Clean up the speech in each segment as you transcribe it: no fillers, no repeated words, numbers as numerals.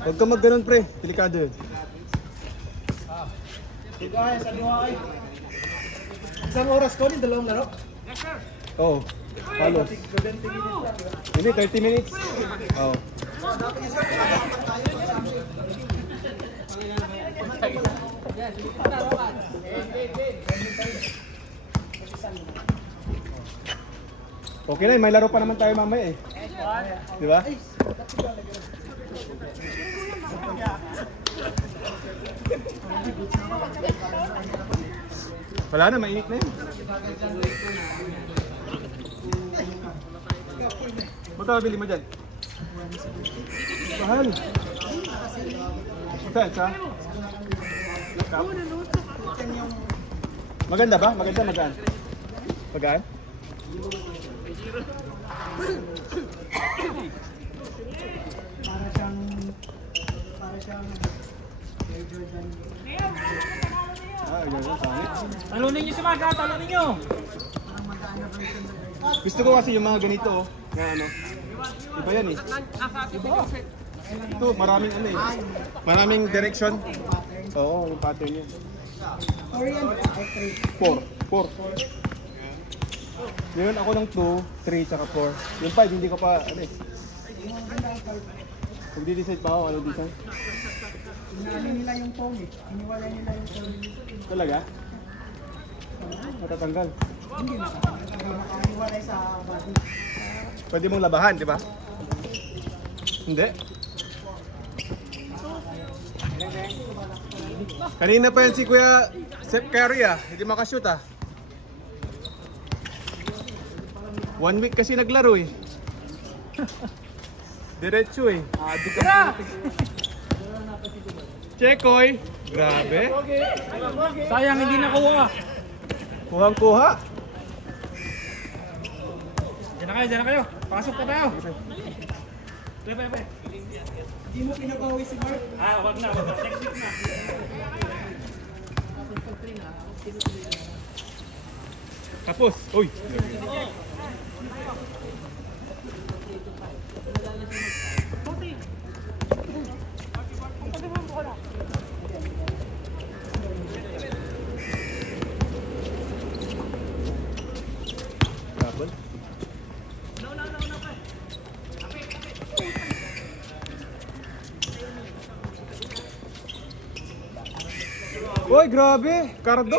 Huwag ka mag-ganon, pre. Delikado yun. Dito ay, sa duha ay. Isang oras ko, ni dalawang laro. Oo. Palos. Hindi, 30 minutes. Oo. Okay na, may laro pa naman tayo mamaya eh. Di ba? Wala na, mainit na yun. Magkano bili mo dyan? Mahal. Saan? Sa? Cup? Maganda ba? Maganda, magaan? Magaan? Ganun, pangit. Talunin nyo si Maga, talunin nyo! Gusto ko kasi yung mga ganito, oh, na ano. Iba yan eh. Iba. Ito, maraming ano eh. Maraming direction. Oo, yung pattern yan. 4. Ngayon ako ng 2, 3, tsaka 4. Yung 5, hindi ko pa, ano eh. Magdi-decide pa ako, ano design? Inaano nila yung phone eh. Iniwalay nila yung phone. Talaga? Matatanggal. Hindi makakaiwalay sa body. Pwede mong labahan, di ba? Hindi. Kanina pa yan si Kuya Sep Curry ah. Hindi makashoot ah. 1 week kasi naglaro eh. Diretso eh. Chekoy! Grabe. Sayang, hindi nakuha. Kuhang-kuha. Diyan na kayo. Pasok na tayo. Pre. Hindi mo pinabawi si Mark. Wag na. Next week na. Tapos. Uy. Double. Uy, grabe! Cardo!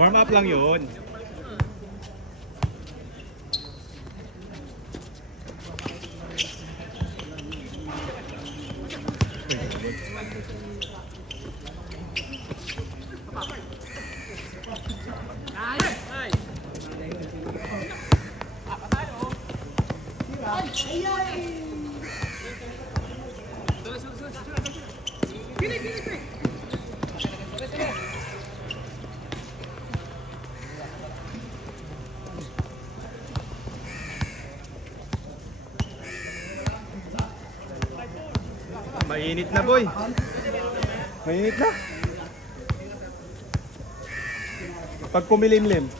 Warm up lang yun. Mainit na, boy. Mainit na. Pag kumilimlim,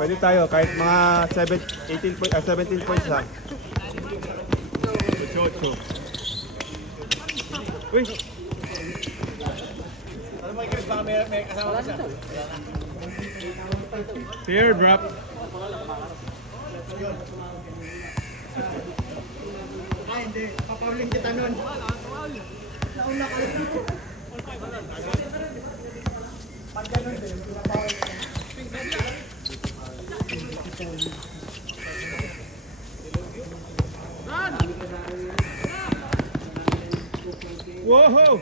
pwede tayo kahit mga 17 points lang. 8. Uy. Fair drop. hindi. Papauling kita nun. Nauna ka lang. Pag ganun din, pinapauling ka. Whoa!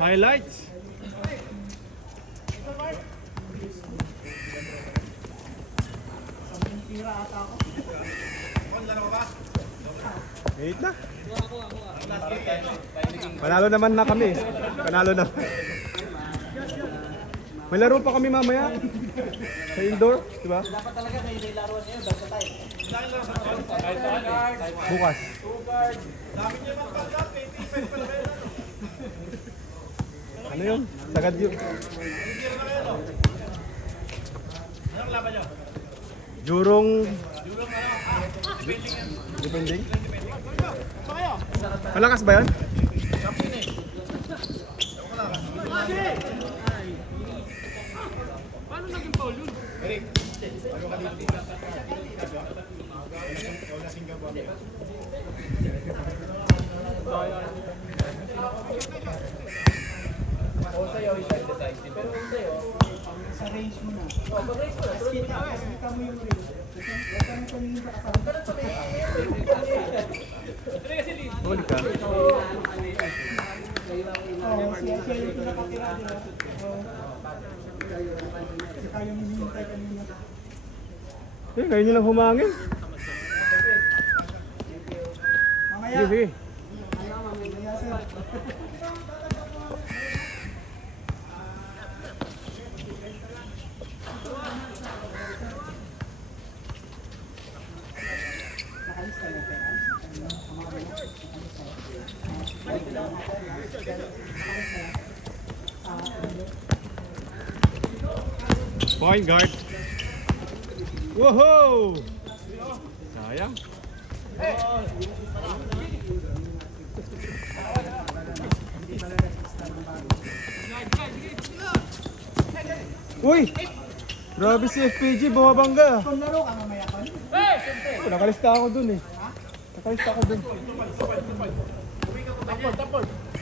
Highlights! Wait na. Panalo naman na kami. Panalo na. May laro pa kami mamaya. Sa indoor, di ba? Dapat talaga may nilaruan niyo, basta tayo. Bukas. Ano yun? Sagad yun. Jurong... Depending? Malakas ba yan? Paano naging foul yun? Sa range mo na. Tapos kita mo yung range. Huwag ka nang tumingin sa kasama. Huli ka. Siya yung pinakatira, di ba? Saka yung hinihintay kanina. Ngayon nyo lang humangin. Mamaya. Sige, sige. Mamaya, sir. Nakalista yung pera. Point guard. Woohoo! Sayang. Uy! Grabe si FPG, bumabangga. Kung laro ka mamaya kon. Oh, nakalista ako dun eh. Nakalista ako dun.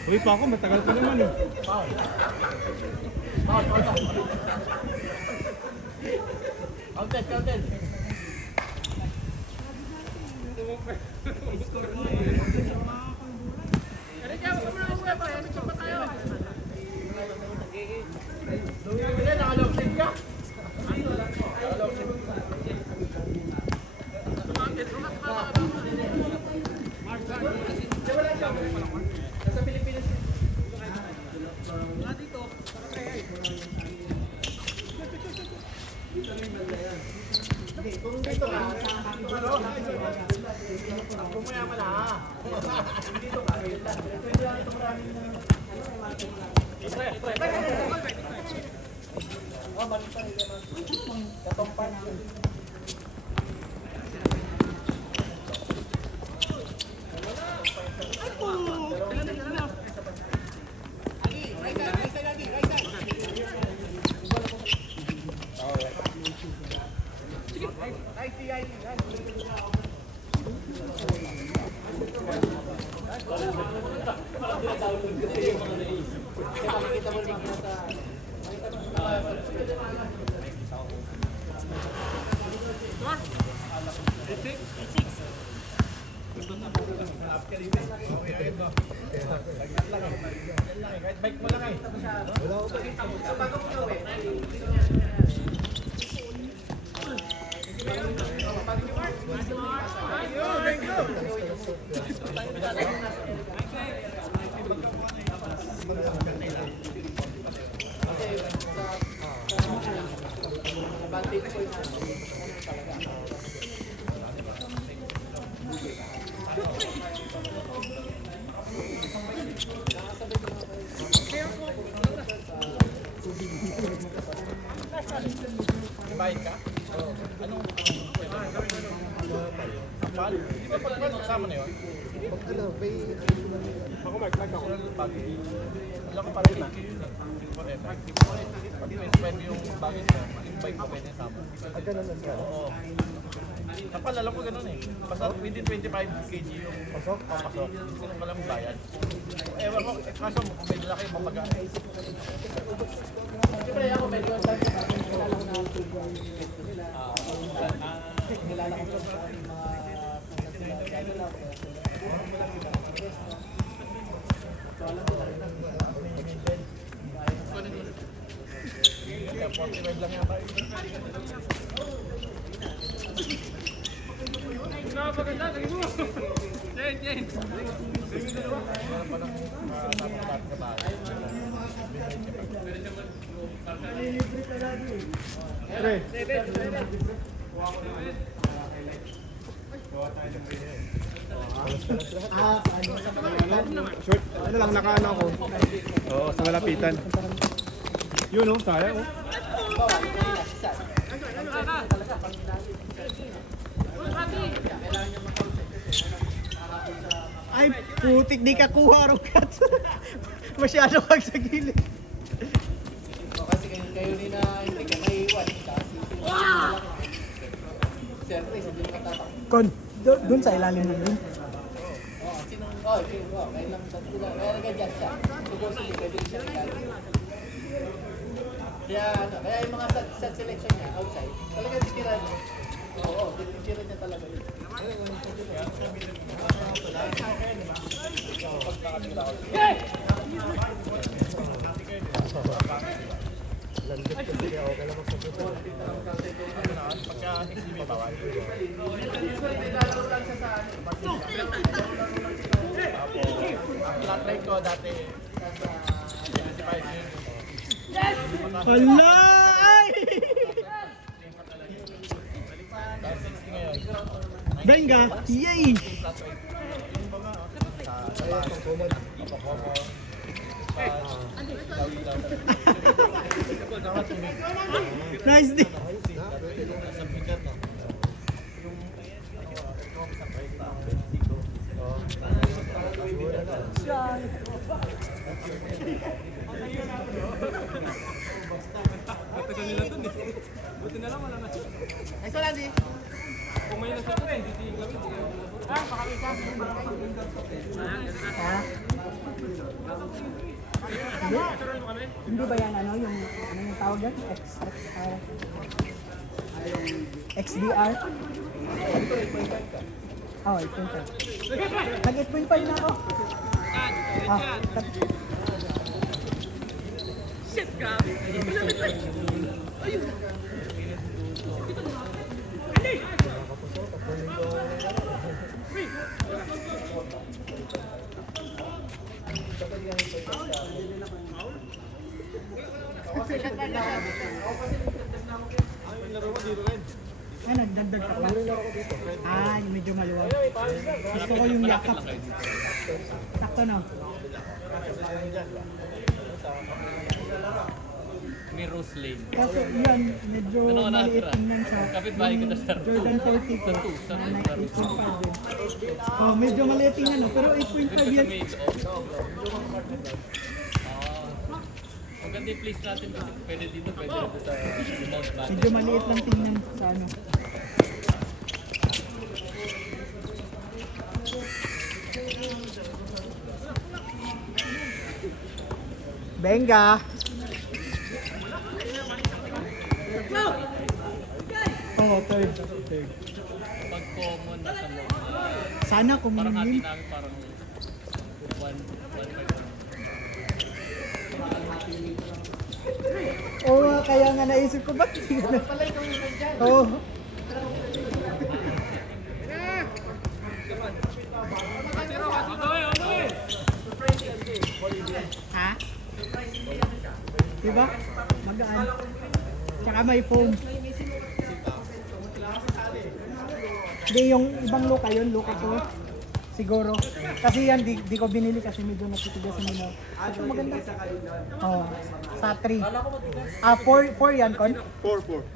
Uy pa ako, matagal pa naman eh. Counted. Kapal, alam ko ganun eh. Basta within 25 kg yung pasok. Ganun pa lang yung bayad. Ewan ko, kaso medyo laki yung mabaga. Siyempre ako medyo sabi sa akin, kilala ko na ang football gusto nila. Kilala ko sa yung mga punta sila. Kaya lang, so alam ko talaga. 45 lang yata. Napaganda, lagi mo. Jen. Libre ka lagi. Pre. Short, ano lang, nakaano ako. Oo, sa malapitan. Yun oh, sayang oh. Ay, putik, di ka kuha Rukat. Masyado kag sa gilid. Kasi kayo ni na hindi ka naiiwan. Siyempre, hindi ka tatak. Kon, doon sa ilalim mo doon. Kaya lang tatlo na. Kaya nag-adjust siya. Supposedly, pwede siya ilalim. Kaya yung mga set selection niya outside, talaga titira niya. Oo, titira niya talaga yun. Pagka XDB bawal. Ang flat rate ko dati, 75 yun. Hala! Ay! Tapos 60 ngayon. Benga! Yay! Nice day! Matagal nila dun eh. Buti na lang wala na siya. Ay, so Landy! Kung may nagsagot, hindi tingin kami. Ah, pakakita. Ha? Hindi ba yan ano yung tawag yan? XDR? Oh, 8.5. Nag 8.5 na ako. Shit, grabe. Ayun. Ano, dagdag ka pa? Ah, yung medyo maluwag. Gusto ko yung yakap. Sakto no? May Rose Lane. Kasi yan, medyo maliit tingnan sa Kapit-bahay ko na sa Jordan 40 ko. Na 8.5 din. Oh, medyo maliit tingnan no? Pero 8.5 yan. Ang ganda yung place natin kasi pwede dito, pwede dito sa Mount Battle. Medyo maliit lang tingnan sa ano. Benga! Oh, third. Pag common na sa mall, Sana kung parang hati yun. namin parang 1.5. Oo, kaya nga naisip ko, ba't hindi na? Oo. Ha? Diba? Magaan. Tsaka may foam. Hindi, yung ibang luka yun, luka to. Siguro. Kasi yan, di ko binili kasi medyo natitigas na nila. Ito maganda. Oh, sa 3. Ah, 4 yan, Kon? 4-4.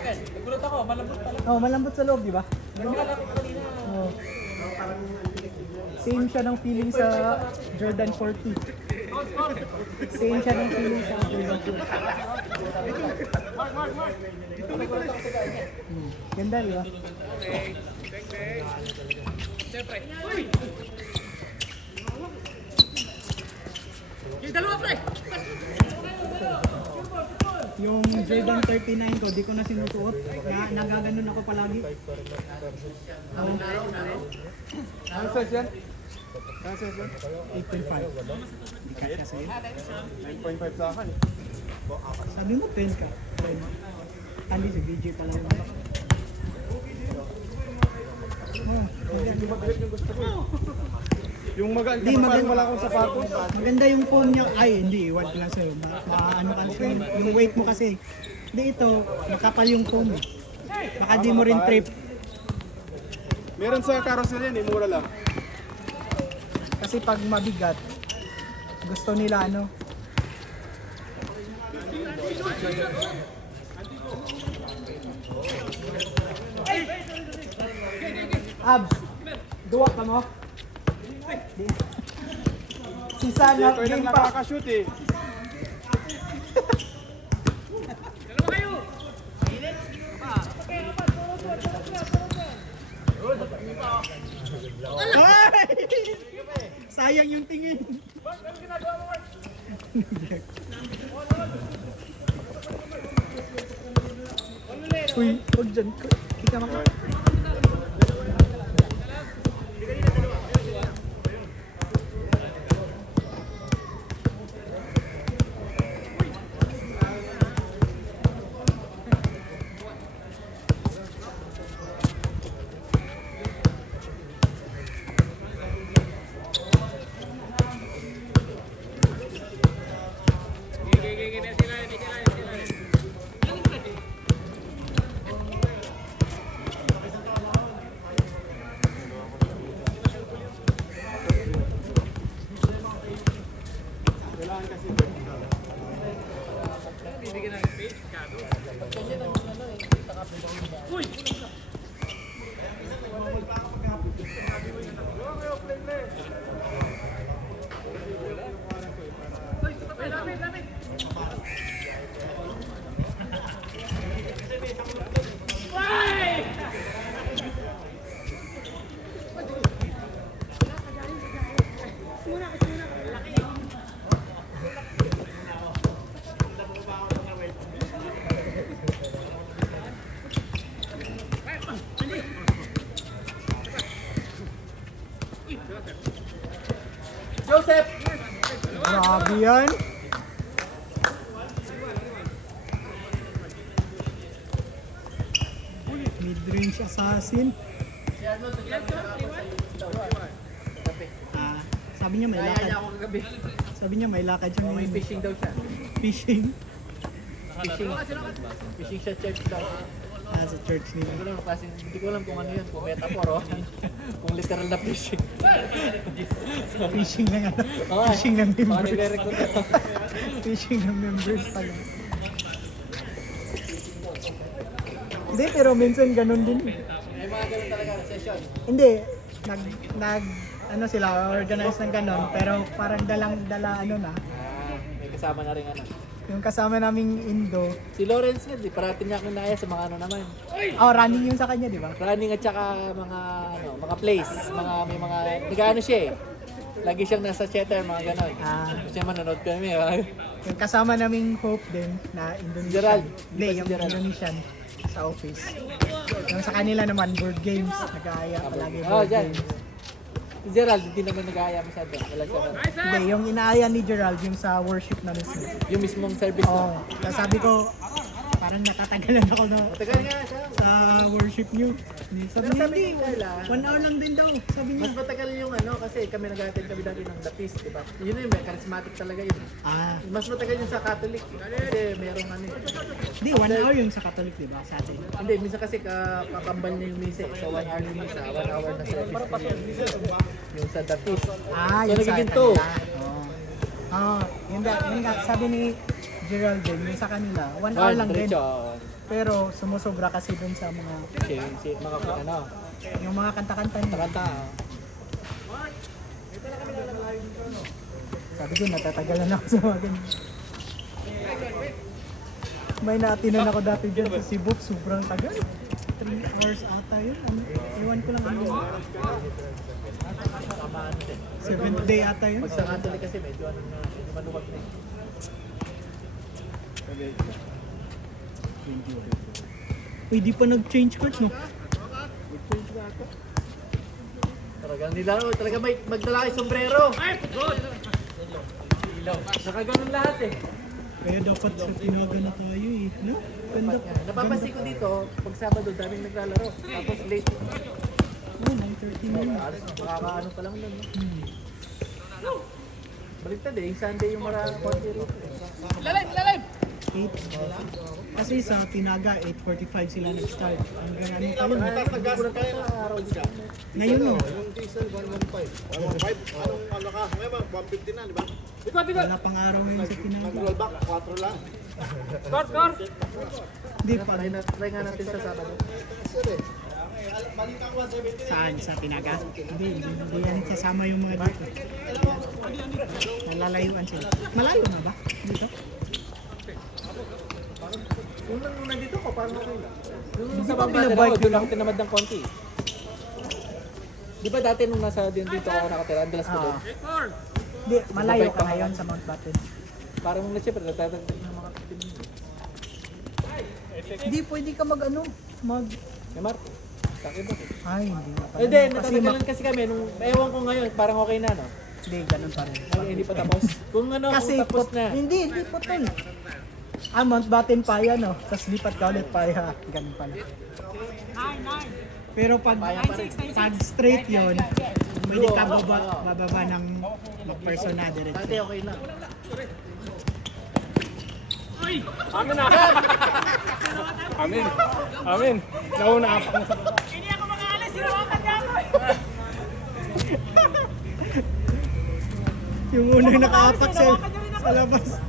Okay, nagulat ako, malambot pala. Oh, malambot sa loob, di ba? Oh. Same siya ng feeling sa Jordan 40. Same siya ng feeling sa Jordan 40. Ganda, di ba? Yung Jordan 39 ko, di ko na sinusuot. Nagaganon ako palagi. Ano size yan? Ano size yan? 8.5. Hindi kaya kasi. 9.5 sa akin. Sabi mo 10 ka. Hindi si BJ pala yun. Yung magaan Di, ka maganda. parang wala akong sapatos. Maganda yung phone niya. Ay, hindi. Iwan ko lang sa'yo. Ano kasi, yung weight mo kasi. Hindi ito, nakapal yung phone. Baka di mo rin trip. Meron sa carousel yan, mura lang. Kasi pag mabigat, gusto nila ano. Abs, duwa ka mo? Si Sana, Ito lang game pa. nakakashoot eh. Ay! Sayang yung tingin. Uy, huwag dyan. Kita maka. Joseph! Grabe yan. Mid-range assassin. Ah, sabi niya may lakad. Ako kagabi. Sabi niya may lakad siya May ngayon. fishing daw siya. Fishing. Fishing siya church daw. Ah, sa church nila. Hindi ko alam kung ano yun, kung metaphor o kung literal na fishing. Fishing ng ano? Oo, Fishing ng baka members. nagre-recruit ako. Fishing ng members pala. Hindi, pero minsan ganun din. May mga ganun talaga session. Hindi, ano sila, organize ng ganun, pero parang dala ano na. May kasama na rin ano. Yung kasama naming Indo, Si Lawrence nga, di parati niya akong naya sa mga ano naman. running yun sa kanya, di ba? Running at saka mga plays, may mga nag-ano siya eh. Lagi siyang nasa chatter, mga ganon. Ah. Kasi manonood kami. Yung kasama naming Hope din, na Indonesian. Gerald. Hindi, yung Gerald. Indonesian sa office. Yung sa kanila naman, board games. Nag-aaya palagi Oh, board dyan. games. Si Gerald, hindi naman nag-aaya masyado. Wala siya. Hindi, yung inaaya ni Gerald, yung sa worship na mismo. Yung mismong service Oo. na. Tapos sabi ko, parang nakatagalan ako na Tagal nga siya. sa worship niyo. Sabi niya, hindi, 1 hour lang din daw. Sabi niya. Mas matagal yung kasi kami nag-attend kami dati ng The Peace, di ba? Yun yung charismatic talaga yun. Ah, Mas matagal yung sa Catholic. Kasi merong hindi, 1 hour yung sa Catholic, di ba? Sa atin. Hindi, minsan kasi kakambal niya yung misa. So 1 hour yung misa, 1 hour na service niya. Yung sa The Peace. Ah, So yung sa nagiging kanila. 2. Oo. Ah, yun nga, sabi ni Gerald din, yung sa kanila, 1 hour lang din. Pero sumusobra kasi dun sa mga, Mga ano, yung mga kanta-kanta niya. kanta. Sabi ko, natatagalan ako sa mga ganyan. May naatinan ako dati dyan sa Cebu, sobrang tagal. 3 hours ata yun. Ano, iwan ko lang ano. 7th day ata yun. Pag sa Catholic kasi medyo ano na, medyo maluwag na. Uy, di pa nag-change coach, no? Talagang nilaro, talaga may magdala kayo sombrero. Nakaganon lahat eh. Kaya dapat sa Tinaga na tayo eh. No? Ganda. Napapansin ko dito, pag Sabado, daming naglalaro. Tapos late, Oh, 9:30 na yun. alas makakaano pa lang nun. No? Baliktad eh, yung Sunday yung maraming konti rito. Lalim! 8. Kasi sa Tinaga, 8:45 sila nag-start. Hanggang ano pa yun. Ngayon no. Yung diesel 115. 115. Ano ka? Ngayon ba? 150 na, di ba? Wala pang araw ngayon sa Tinaga. Rollback, 4 lang. Hindi pa. Try nga natin sa Sabado. Saan? Sa Tinaga? Hindi yan sasama yung mga dito. Nalalayuan sila. Malayo na ba? Dito? Kung nandito ko, parang okay lang. Yung Hindi sa ba baba pinabike doon ako tinamad ng konti. Di ba dati nung nasa dito ako nakatira, ang dalas ko doon. Hindi, malayo ka ngayon sa Mountbatten. Parang na siyempre, natatagdag ng mga 15 minutes. Hindi, pwede ka mag-ano? Mag... Eh, Marco, taki ba? Ay, hindi nga pala. Eh, di, Kasi natatagalan kasi kami. Nung, ewan ko ngayon, parang okay na, no? Hindi, ganun pa rin. Ay, hindi pa tapos. Kung ano, Kasi kung tapos na. Hindi putol. Mountbatten pa yan, no? Tapos lipat ka ulit pa yan. Ganun pala. Pero pag straight yun, pwede ka bababa ng McPherson na diretso. Dati okay lang. Amin. Nauna ako. Yung unang nakaapak sa labas.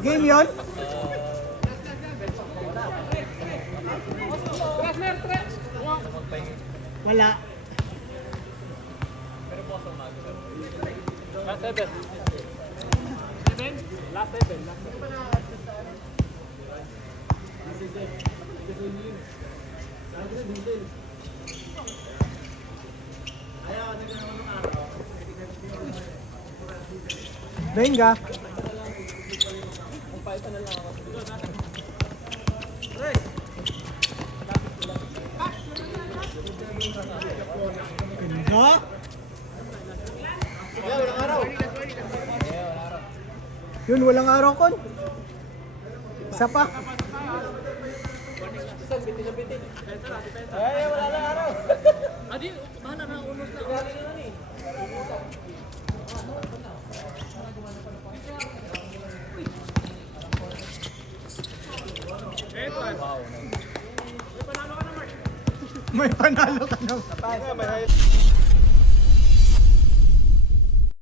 Game yun? Wala. Venga. Ganda. Yun, walang araw kon. Isa pa. Adi, mana na unos na. May panalo ka na.